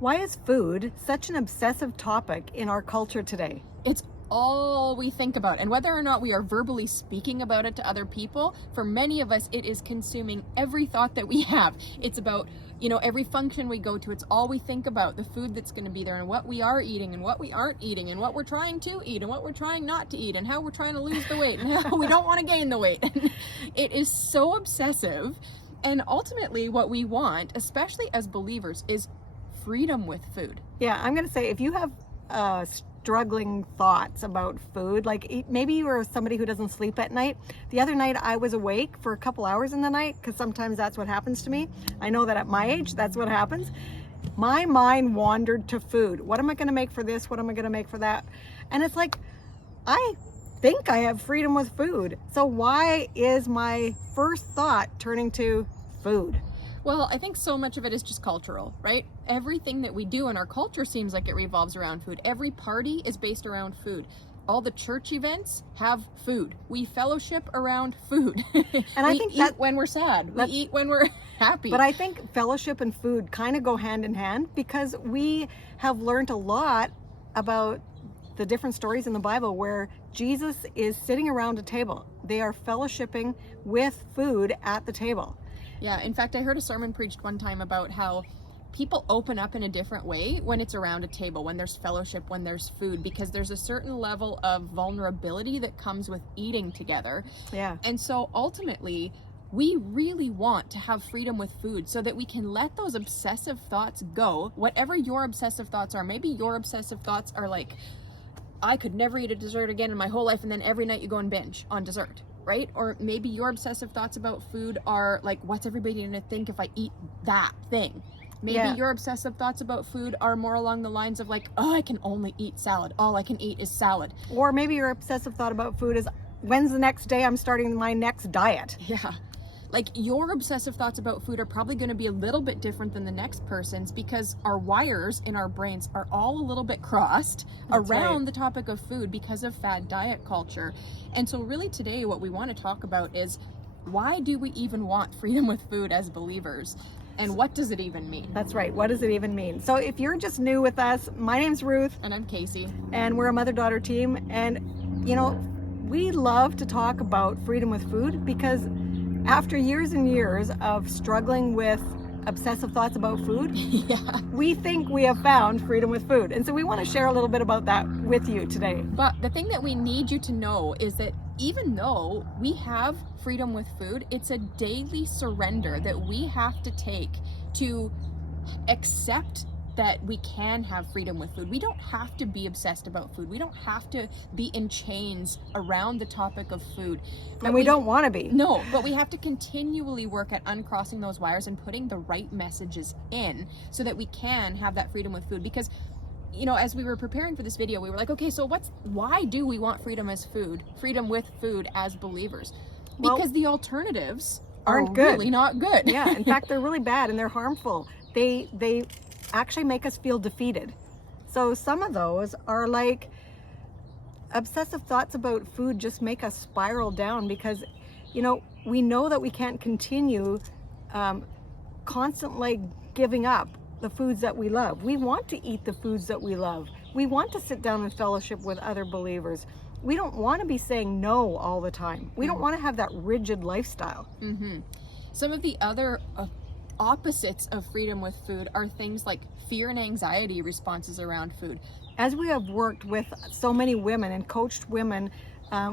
Why is food such an obsessive topic in our culture today? It's all we think about, and whether or not we are verbally speaking about it to other people, for many of us it is consuming every thought that we have. It's about, every function we go to. It's all we think about, the food that's going to be there, and what we are eating and what we aren't eating, and what we're trying to eat and what we're trying not to eat, and how we're trying to lose the weight and how we don't want to gain the weight. It is so obsessive, and ultimately what we want, especially as believers, is freedom with food. Yeah, I'm going to say, if you have struggling thoughts about food, like maybe you are somebody who doesn't sleep at night. The other night I was awake for a couple hours in the night, because sometimes that's what happens to me. I know that at my age, that's what happens. My mind wandered to food. What am I going to make for this? What am I going to make for that? And it's like, I think I have freedom with food. So why is my first thought turning to food? Well, I think so much of it is just cultural, right? Everything that we do in our culture seems like it revolves around food. Every party is based around food. All the church events have food. We fellowship around food. And I think eat when we're sad. We eat when we're happy. But I think fellowship and food kind of go hand in hand, because we have learned a lot about the different stories in the Bible where Jesus is sitting around a table. They are fellowshipping with food at the table. Yeah, in fact, I heard a sermon preached one time about how people open up in a different way when it's around a table, when there's fellowship, when there's food, because there's a certain level of vulnerability that comes with eating together. Yeah. And so ultimately, we really want to have freedom with food so that we can let those obsessive thoughts go. Whatever your obsessive thoughts are, maybe your obsessive thoughts are like, I could never eat a dessert again in my whole life, and then every night you go and binge on dessert. Right? Or maybe your obsessive thoughts about food are like, what's everybody going to think if I eat that thing? Maybe your obsessive thoughts about food are more along the lines of like, oh, I can only eat salad. All I can eat is salad. Or maybe your obsessive thought about food is, when's the next day I'm starting my next diet? Yeah. Like, your obsessive thoughts about food are probably going to be a little bit different than the next person's, because our wires in our brains are all a little bit crossed around the topic of food because of fad diet culture. And so really today what we want to talk about is, why do we even want freedom with food as believers? And what does it even mean? That's right. What does it even mean? So if you're just new with us, my name's Ruth. And I'm Casey. And we're a mother-daughter team. And, we love to talk about freedom with food, because after years and years of struggling with obsessive thoughts about food, we think we have found freedom with food. And so we want to share a little bit about that with you today. But the thing that we need you to know is that even though we have freedom with food, it's a daily surrender that we have to take to accept that we can have freedom with food. We don't have to be obsessed about food. We don't have to be in chains around the topic of food. But and we don't want to be. No, but we have to continually work at uncrossing those wires and putting the right messages in so that we can have that freedom with food. Because, as we were preparing for this video, we were like, okay, so why do we want freedom with food as believers? Because the alternatives aren't good. Really not good. Yeah, in fact, they're really bad and they're harmful. They actually make us feel defeated. So some of those are like, obsessive thoughts about food just make us spiral down, because we know that we can't continue constantly giving up the foods that we love. We want to eat the foods that we love. We want to sit down and fellowship with other believers. We don't want to be saying no all the time. We don't want to have that rigid lifestyle. Some of the other opposites of freedom with food are things like fear and anxiety responses around food. As we have worked with so many women and coached women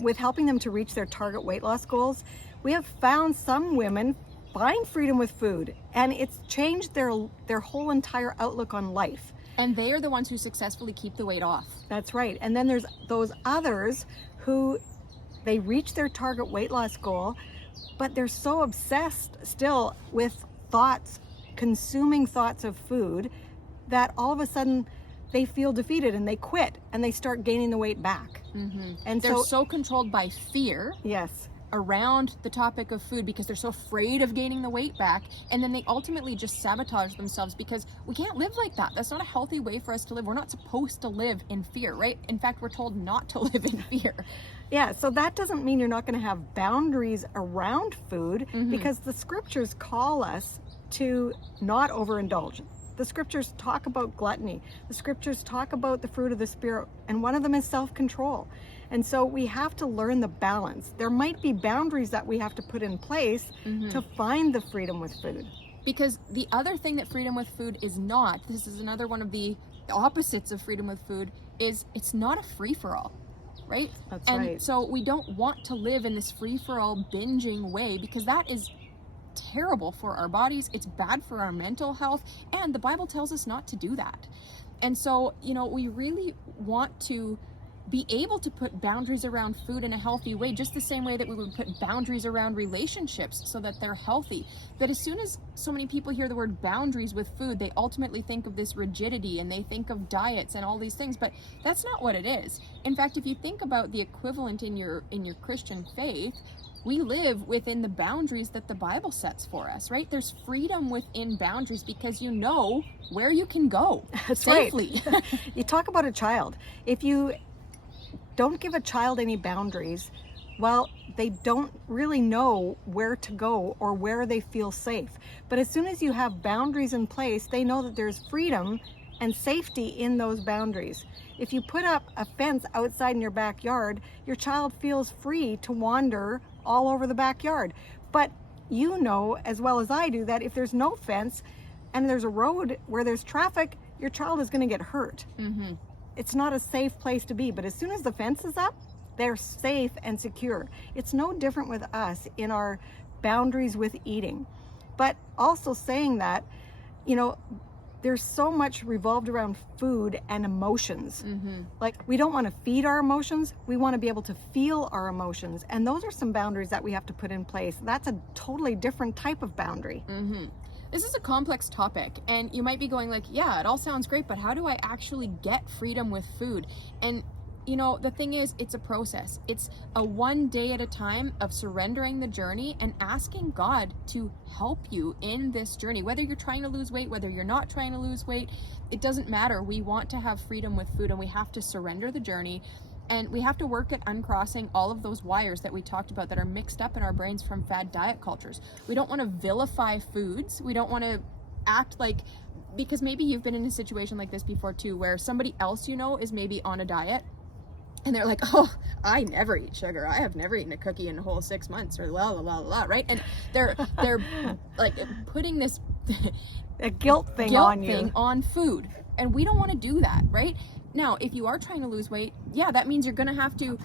with helping them to reach their target weight loss goals, we have found some women find freedom with food, and it's changed their whole entire outlook on life. And they are the ones who successfully keep the weight off. That's right. And then there's those others who they reach their target weight loss goal, but they're so obsessed still with consuming thoughts of food, that all of a sudden they feel defeated and they quit and they start gaining the weight back. And they're so controlled by fear. Yes. Around the topic of food, because they're so afraid of gaining the weight back, and then they ultimately just sabotage themselves, because we can't live like that. That's not a healthy way for us to live. We're not supposed to live in fear, right? In fact, we're told not to live in fear. Yeah, so that doesn't mean you're not going to have boundaries around food, because the scriptures call us to not overindulge. The scriptures talk about gluttony. The scriptures talk about the fruit of the Spirit, and one of them is self-control. And so we have to learn the balance. There might be boundaries that we have to put in place to find the freedom with food. Because the other thing that freedom with food is not, this is another one of the opposites of freedom with food, is it's not a free-for-all, right? That's and right. so we don't want to live in this free-for-all binging way, because that is terrible for our bodies. It's bad for our mental health, and the Bible tells us not to do that. And so, you know, we really want to be able to put boundaries around food in a healthy way, just the same way that we would put boundaries around relationships so that they're healthy. But as soon as so many people hear the word boundaries with food, they ultimately think of this rigidity, and they think of diets and all these things, but that's not what it is. In fact, if you think about the equivalent in your Christian faith, we live within the boundaries that the Bible sets for us, right? There's freedom within boundaries because you know where you can go safely. Right. You talk about a child. If you don't give a child any boundaries, well, they don't really know where to go or where they feel safe. But as soon as you have boundaries in place, they know that there's freedom and safety in those boundaries. If you put up a fence outside in your backyard, your child feels free to wander all over the backyard. But you know as well as I do that if there's no fence and there's a road where there's traffic, your child is going to get hurt. It's not a safe place to be. But as soon as the fence is up, they're safe and secure. It's no different with us in our boundaries with eating. But also saying that, you know, there's so much revolved around food and emotions. Like, we don't want to feed our emotions. We want to be able to feel our emotions. And those are some boundaries that we have to put in place. That's a totally different type of boundary. This is a complex topic, and you might be going like, yeah, it all sounds great, but how do I actually get freedom with food? And you know, the thing is, it's a process. It's a one day at a time of surrendering the journey and asking God to help you in this journey. Whether you're trying to lose weight, whether you're not trying to lose weight, it doesn't matter. We want to have freedom with food, and we have to surrender the journey. And we have to work at uncrossing all of those wires that we talked about that are mixed up in our brains from fad diet cultures. We don't want to vilify foods. We don't want to act like, because maybe you've been in a situation like this before too, where somebody else you know is maybe on a diet, and they're like, oh, I never eat sugar. I have never eaten a cookie in a whole 6 months, or la la la la, right? And they're like putting this a guilt thing on food. And we don't want to do that, right? Now, if you are trying to lose weight, yeah, that means you're going to have to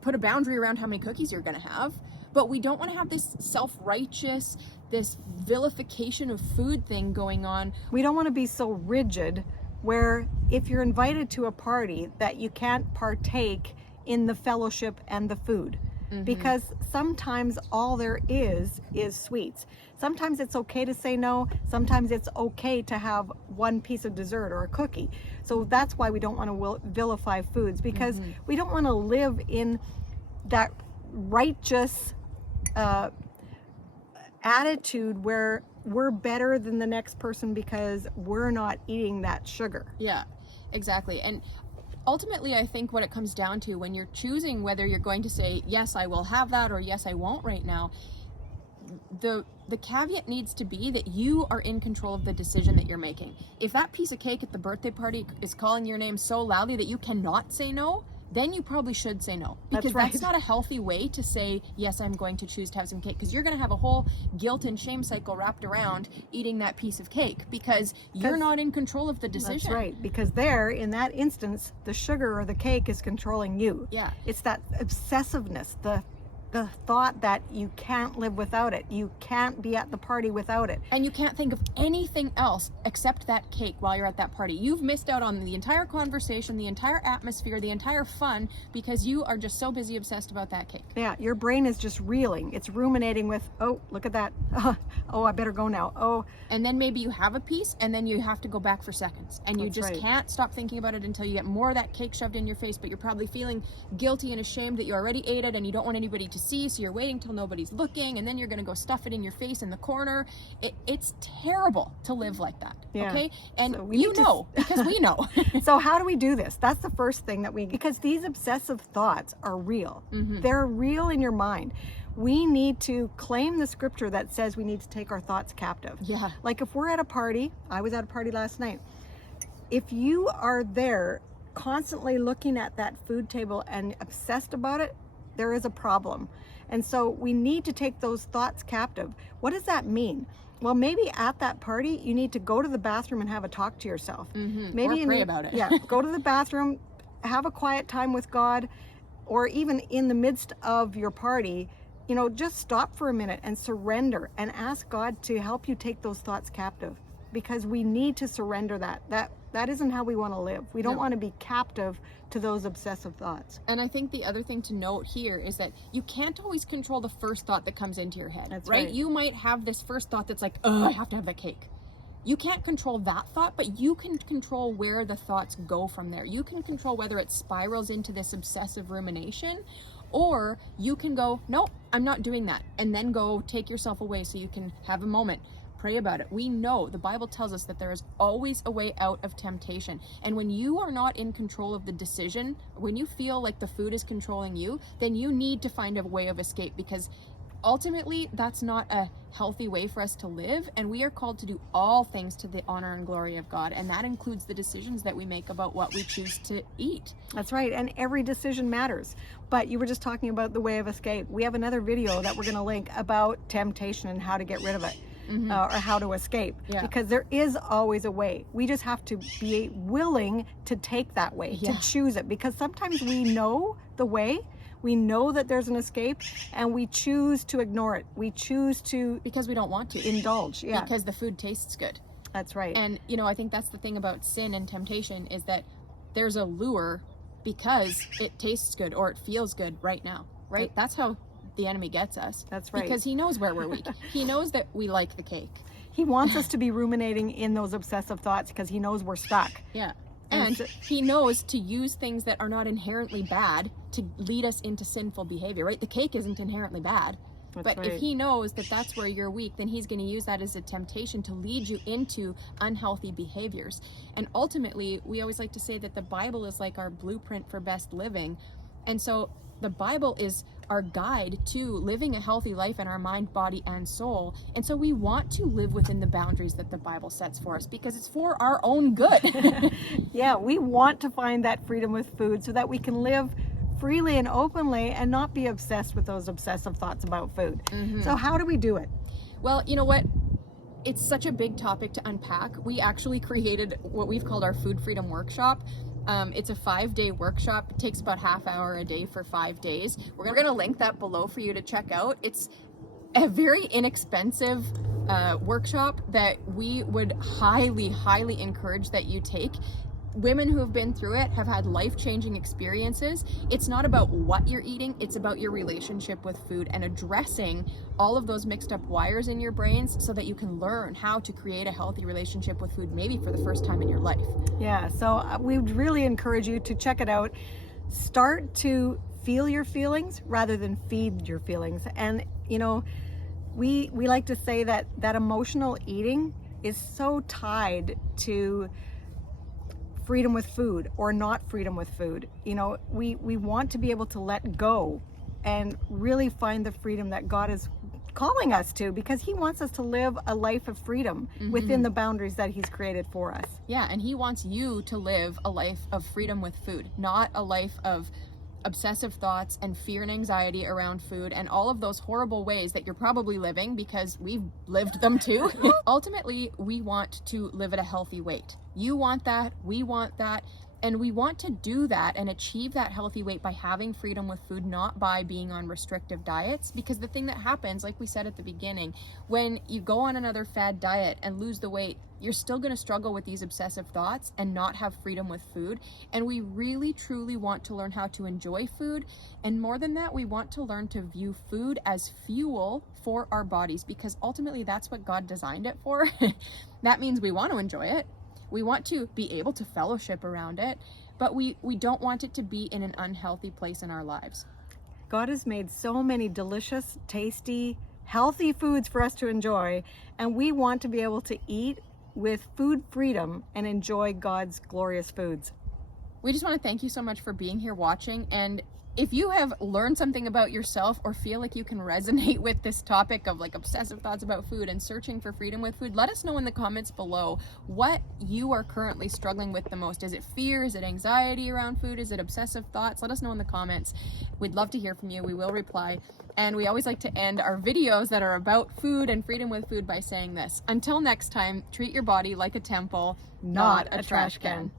put a boundary around how many cookies you're going to have. But we don't want to have this self-righteous, this vilification of food thing going on. We don't want to be so rigid where if you're invited to a party that you can't partake in the fellowship and the food. Because sometimes all there is sweets. Sometimes it's okay to say no. Sometimes it's okay to have one piece of dessert or a cookie. So that's why we don't want to vilify foods, because we don't want to live in that righteous attitude where we're better than the next person because we're not eating that sugar. Yeah, exactly. And ultimately, I think what it comes down to when you're choosing whether you're going to say, yes, I will have that, or yes, I won't right now, the caveat needs to be that you are in control of the decision that you're making. If that piece of cake at the birthday party is calling your name so loudly that you cannot say no, then you probably should say no. Because that's not a healthy way to say, yes, I'm going to choose to have some cake. Because you're going to have a whole guilt and shame cycle wrapped around eating that piece of cake because you're not in control of the decision. That's right. Because there, in that instance, the sugar or the cake is controlling you. Yeah. It's that obsessiveness, the thought that you can't live without it. You can't be at the party without it. And you can't think of anything else except that cake while you're at that party. You've missed out on the entire conversation, the entire atmosphere, the entire fun, because you are just so busy obsessed about that cake. Yeah, your brain is just reeling. It's ruminating with, oh, look at that. Oh, I better go now. Oh. And then maybe you have a piece and then you have to go back for seconds. And you just can't stop thinking about it until you get more of that cake shoved in your face, but you're probably feeling guilty and ashamed that you already ate it and you don't want anybody to see, so you're waiting till nobody's looking, and then you're going to go stuff it in your face in the corner. It's terrible to live like that. Yeah. Okay? And so because we know. So how do we do this? That's the first thing that because these obsessive thoughts are real. They're real in your mind. we need to claim the scripture that says we need to take our thoughts captive. Yeah. Like if we're at a party, I was at a party last night. If you are there constantly looking at that food table and obsessed about it, there is a problem. And so we need to take those thoughts captive. What does that mean? Well, maybe at that party, you need to go to the bathroom and have a talk to yourself. Maybe or pray about it. Yeah, go to the bathroom, have a quiet time with God, or even in the midst of your party, just stop for a minute and surrender and ask God to help you take those thoughts captive, because we need to surrender that. That isn't how we want to live. We don't want to be captive to those obsessive thoughts. And I think the other thing to note here is that you can't always control the first thought that comes into your head. That's right? right. You might have this first thought that's like, oh, I have to have that cake. You can't control that thought, but you can control where the thoughts go from there. You can control whether it spirals into this obsessive rumination, or you can go, no, I'm not doing that. And then go take yourself away so you can have a moment. Pray about it. We know the Bible tells us that there is always a way out of temptation. And when you are not in control of the decision, when you feel like the food is controlling you, then you need to find a way of escape, because ultimately that's not a healthy way for us to live. And we are called to do all things to the honor and glory of God. And that includes the decisions that we make about what we choose to eat. That's right. And every decision matters. But you were just talking about the way of escape. We have another video that we're going to link about temptation and how to get rid of it. Or how to escape, because there is always a way. We just have to be willing to take that way, to choose it, because sometimes we know the way, we know that there's an escape, and we choose to ignore it. We choose to, because we don't want to indulge, because the food tastes good. That's right. And I think that's the thing about sin and temptation, is that there's a lure because it tastes good or it feels good right now, right? That's how the enemy gets us. That's right. Because he knows where we're weak. He knows that we like the cake. He wants us to be ruminating in those obsessive thoughts because he knows we're stuck. Yeah. And he knows to use things that are not inherently bad to lead us into sinful behavior, right? The cake isn't inherently bad. But if he knows that that's where you're weak, then he's going to use that as a temptation to lead you into unhealthy behaviors. And ultimately, we always like to say that the Bible is like our blueprint for best living. And so the Bible is our guide to living a healthy life in our mind, body, and soul. And so we want to live within the boundaries that the Bible sets for us, because it's for our own good. Yeah, we want to find that freedom with food so that we can live freely and openly and not be obsessed with those obsessive thoughts about food. So how do we do it? Well, you know what? It's such a big topic to unpack. We actually created what we've called our Food Freedom Workshop. It's a 5-day workshop. It takes about half hour a day for 5 days. We're going to link that below for you to check out. It's a very inexpensive workshop that we would highly, highly encourage that you take. Women who have been through it have had life-changing experiences. It's not about what you're eating, it's about your relationship with food and addressing all of those mixed up wires in your brains so that you can learn how to create a healthy relationship with food, maybe for the first time in your life. Yeah, so we would really encourage you to check it out. Start to feel your feelings rather than feed your feelings. And we like to say that emotional eating is so tied to freedom with food or not freedom with food. We want to be able to let go and really find the freedom that God is calling us to, because he wants us to live a life of freedom within the boundaries that he's created for us. Yeah, and he wants you to live a life of freedom with food, not a life of obsessive thoughts and fear and anxiety around food and all of those horrible ways that you're probably living, because we've lived them too. Ultimately, we want to live at a healthy weight. You want that, we want that, and we want to do that and achieve that healthy weight by having freedom with food, not by being on restrictive diets. Because the thing that happens, like we said at the beginning, when you go on another fad diet and lose the weight, you're still going to struggle with these obsessive thoughts and not have freedom with food. And we really, truly want to learn how to enjoy food. And more than that, we want to learn to view food as fuel for our bodies, because ultimately that's what God designed it for. That means we want to enjoy it. We want to be able to fellowship around it, but we don't want it to be in an unhealthy place in our lives. God has made so many delicious, tasty, healthy foods for us to enjoy, and we want to be able to eat with food freedom and enjoy God's glorious foods. We just want to thank you so much for being here watching, and if you have learned something about yourself or feel like you can resonate with this topic of like obsessive thoughts about food and searching for freedom with food, let us know in the comments below what you are currently struggling with the most. Is it fear? Is it anxiety around food? Is it obsessive thoughts? Let us know in the comments. We'd love to hear from you. We will reply. And we always like to end our videos that are about food and freedom with food by saying this: until next time, treat your body like a temple, not a trash can.